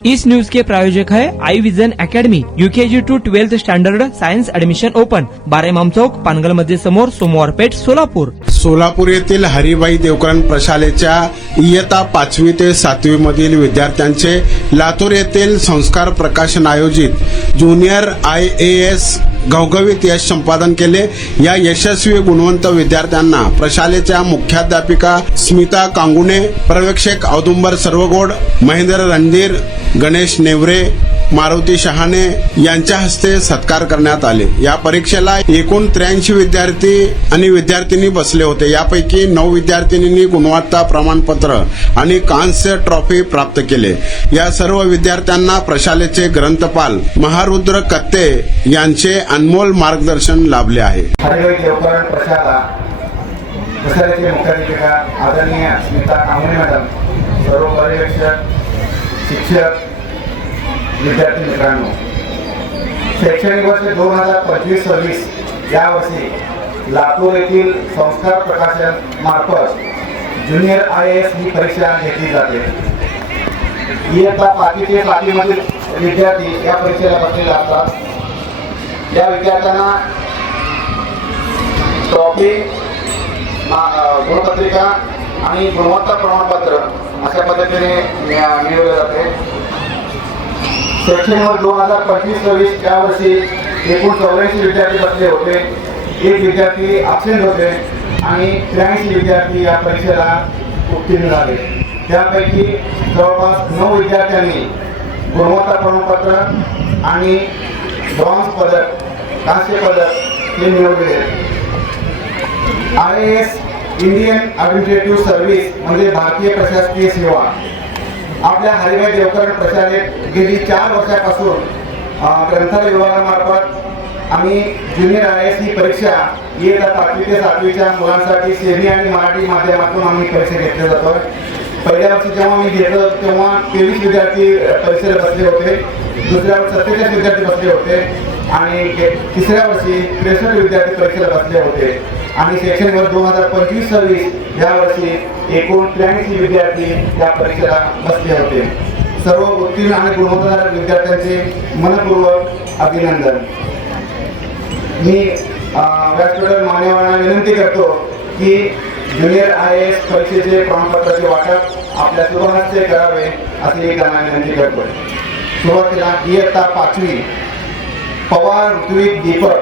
इस news के प्रायोजक है I vision academy UKG to 12th standard science admission open, बारेमाम चौक, पानगल मध्ये समोर, सोमवार पेठ, सोलापूर. सोलापूर येथील हरिभाई देवकरण प्रशालेच्या इयत्ता 5वी ते 7वी मधील विद्यार्थ्यांचे लातूर येथील संस्कार प्रकाशन आयोजित ज्युनियर IAS घवघवीत यश संपादन केले. या यशस्वी गुणवंत विद्यार्थ्यांना प्रशालेच्या मुख्याध्यापिका स्मिता कांगुणे, पर्यवेक्षक औदुंबर सर्वगोड, महेंद्र रणधीर, गणेश नेवरे, मारुती शहाणे यांच्या हस्ते सत्कार करण्यात आले. या परीक्षेला एकूण 83 विद्यार्थी आणि विद्यार्थिनी बसले होते. यापैकी 9 विद्यार्थिनींनी गुणवत्ता प्रमाणपत्र आणि कांस्य ट्रॉफी प्राप्त केले. या सर्व विद्यार्थ्यांना प्रशालेचे ग्रंथपाल महारुद्र कत्ते यांचे अनमोल मार्गदर्शन लाभले आहे. हरिभाई देवकरण प्रशाला प्रशालेचे मुख्याध्यापिका आदरणीय स्मिता कांगुणे मॅडम, सर्व पर्यवेक्षक, शिक्षक, विद्यार्थी मित्रांनो, शैक्षणिक वर्ष 2025-26 या वर्षी लातूर येथील संस्कार प्रकाशन मार्फत ज्युनियर IAS ही परीक्षा घेतली जाते. इयत्ता 5वी ते 7वी मधील विद्यार्थी या परीक्षेला बसलेले असतात. या विद्यार्थ्यांना ट्रॉफी, गुणपत्रिका आणि गुणवत्ता प्रमाणपत्र अशा पद्धतीने मिळवले जाते. शैक्षणिक वर्ष 2025-26 या वर्षी एकूण 84 विद्यार्थी बसले होते. 1 विद्यार्थी अब्सेंट होते आणि 83 विद्यार्थी या परीक्षेला उत्तीर्ण झाले. त्यापैकी जवळपास 9 विद्यार्थ्यांनी गुणवत्ता प्रमाणपत्र आणि ब्रॉन्झ पदक, कांस्य पदक हे मिळवले. IAS इंडियन ॲडमिनिस्ट्रेटिव्ह सर्व्हिस म्हणजे भारतीय प्रशासकीय सेवा आपल्या हरिभाई देवकरण प्रशालेत गेली 4 वर्षापासून ग्रंथालय विभागामार्फत आम्ही ज्युनियर IAS ही परीक्षा इयत्ता 5वी ते 7वीच्या मुलांसाठी सेमी आणि मराठी माध्यमातून आम्ही परीक्षा घेतल्या जातो. पहिल्या वर्षी जेव्हा मी घेतलं तेव्हा 23 विद्यार्थी परीक्षेला बसले होते. दुसऱ्या वर्षी 47 विद्यार्थी बसले होते आणि तिसऱ्या वर्षी 63 विद्यार्थी परीक्षेला बसले होते. आणि शैक्षणिक वर्ष 2025-26 या वर्षी एकूण 83 विद्यार्थी या परीक्षेला बसले होते. सर्व उत्तीर्ण आणि गुणवत्ताधारक विद्यार्थ्यांचे मनपूर्वक अभिनंदन. मी व्यासपीठावर मान्यवरांना विनंती करतो की ज्युनियर IAS परीक्षेचे प्रमाणपत्राचे वाटप आपल्या शुभहस्ते करावे अशी त्यांना विनंती करतो. सुरुवातीला इयत्ता 5वी पवार ऋत्विक दीपक.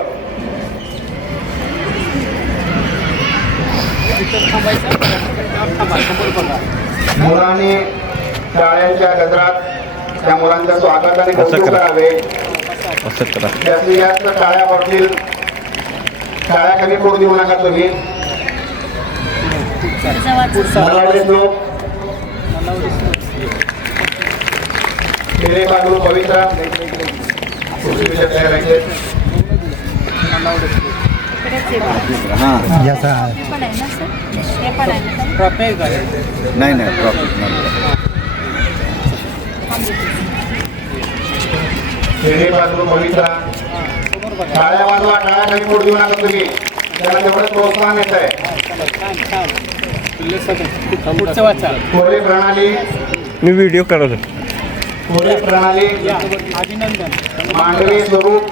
मुलांनी टाळ्यांच्या गजरात त्या मुलांचं स्वागत आणि कौतुक करावे. जास्तीत जास्त टाळ्या पडतील. टाळ्या कमी पडू देऊ नका तुम्ही. खेळे बाजू पवित्र खेळे बाजू पवित्र. टाळ्या वाजवा, टाळ्या कमी पडू देऊ नका तुम्ही. त्याला तेवढं प्रोत्साहन येत आहे. कोरे प्रणाली, मी व्हिडिओ काढतो. कोरे प्रणाली, मांडवी स्वरूप,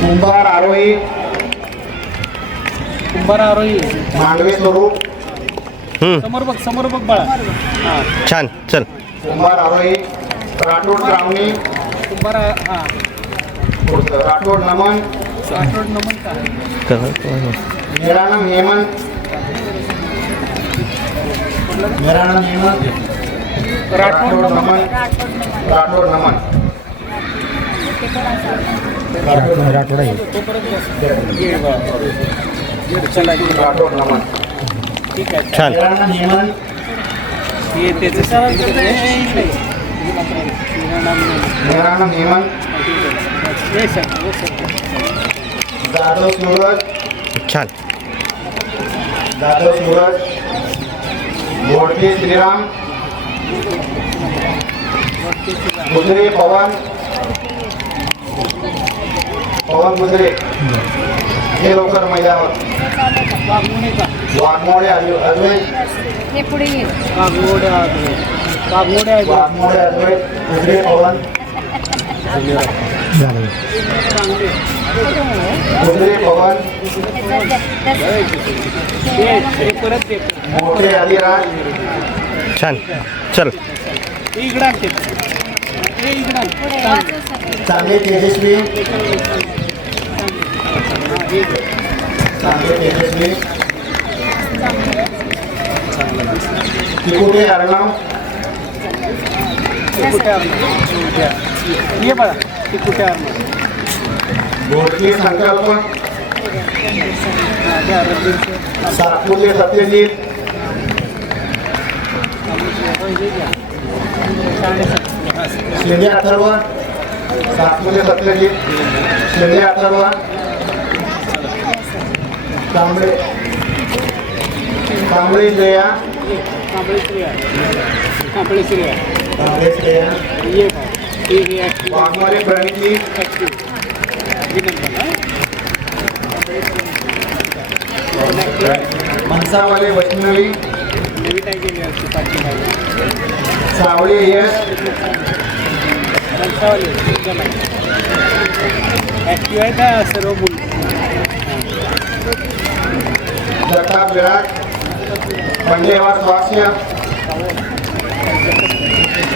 कुंभार आरोही, मांडवी स्वरूप, समोर बघ बाळा. छान, चल. कुंभार आरोही, राठोड श्रावणी, राठोड नमन, मेरानम हेमंत, राठोड नमन, राठोड नमन, राठोड नमन. छान. मेरानम हेमंत, मेरानम हेमंत, जाधव सूरज, छान. जाधव सूरज, गोडके श्रीराम, गुजरे पवन, पवन गुजरे हे लवकर मैदानावर. वाघमोडे अद्वैत, हे पुढे येईल. वाघमोडे आहे वाघमोडे अद्वैत, उजरे पवन, उजरे पवन, ते परत ते मोठे अलिराज, छान चल इकडं आण ते. हे इकडं आण. पुढे वाचू सगळे. चांगले तेजस्वी, चांगले तेजस्वी, तिकुटे अर्णव, ते कुठे आहे? ये बघा ते कुठे आहे? घोटके संकल्प, ते अरविंद. सातपुते सत्यजित, शिंदे अथर्व, सातपुते सत्यजित, शिंदे अथर्व, कांबळे कांबळे श्रेया, कांबळे श्री आहे. कांबळे श्री आहे. कांबळे श्रेया, ये बघा. हे ॲक्टिव्ह. वाघमारे प्रणिती, मनसावाले वैष्णवी, नवी काय गेली असते पाचवी सावळे यश, ॲक्टिव्ह आहे का सर्व मुलं? दत्ता विराट, बंडेवार स्वाक्ष,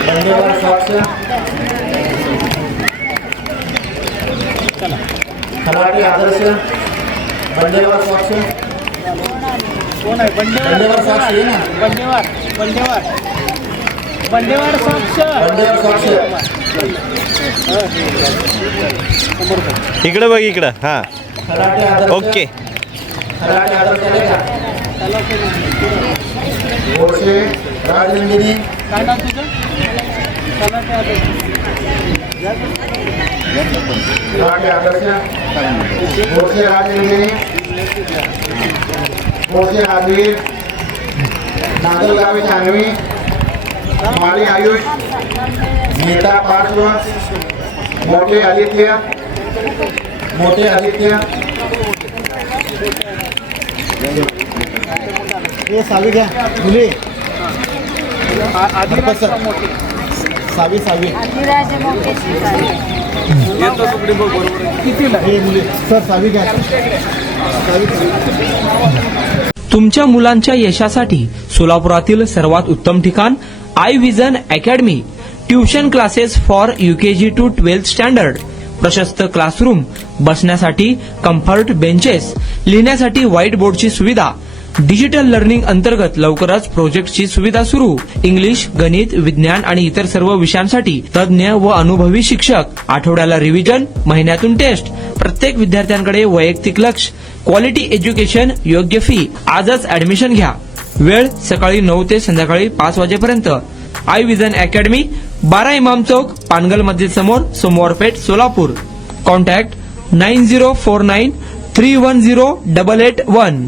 बंडेवार स्वाक्ष, खराटे आदर्श, बंडेवार स्वाक्ष, कोण आहे? बंडेवार साक्ष आहे ना? बंडेवार बंडेवार बंडेवार साक्ष. बंडेवार स्वाक्ष, समोर बघ. इकडं बघ इकडं हां खराटे आदर्श, ओके खराटे आदर्श आले का? त्याला गोडसे, राजनंदिनी, काय नाव तुझं? त्याला ते आता खराटे आदर्श, गोडसे राजनंदिनी, गोडसे राजवीर, नांदलगावे जान्हवी, माळी आयुष, नेता पार्श्व, मोठे आदित्य, मोठे आदित्य, हे सावी घ्या मुली, आदिवासी मोठे. सावी सावी अधिराज मोठे शिकारी. कितीला? हे मुली सर सावी घ्या तुमच्या मुलांच्या यशासाठी सोलापुरातील सर्वात उत्तम ठिकाण I Vision Academy. Tuition classes for UKG to 12th standard. प्रशस्त क्लासरूम, बसण्यासाठी कम्फर्ट बेंचेस, लिहिण्यासाठी व्हाईट बोर्डची सुविधा. डिजिटल लर्निंग अंतर्गत लवकरच प्रोजेक्टची सुविधा सुरू. इंग्लिश, गणित, विज्ञान आणि इतर सर्व विषयांसाठी तज्ज्ञ व अनुभवी शिक्षक. आठवड्याला रिव्हिजन, महिन्यातून टेस्ट. प्रत्येक विद्यार्थ्यांकडे वैयक्तिक लक्ष. क्वालिटी एज्युकेशन, योग्य फी. आजच ऍडमिशन घ्या. वेळ सकाळी 9 ते संध्याकाळी 5 वाजेपर्यंत. आय विजन अकॅडमी, 12 इमाम चौक, पानगल मस्जिद समोर, सोमवार पेठ, सोलापूर. कॉन्टॅक्ट 9049 310 881.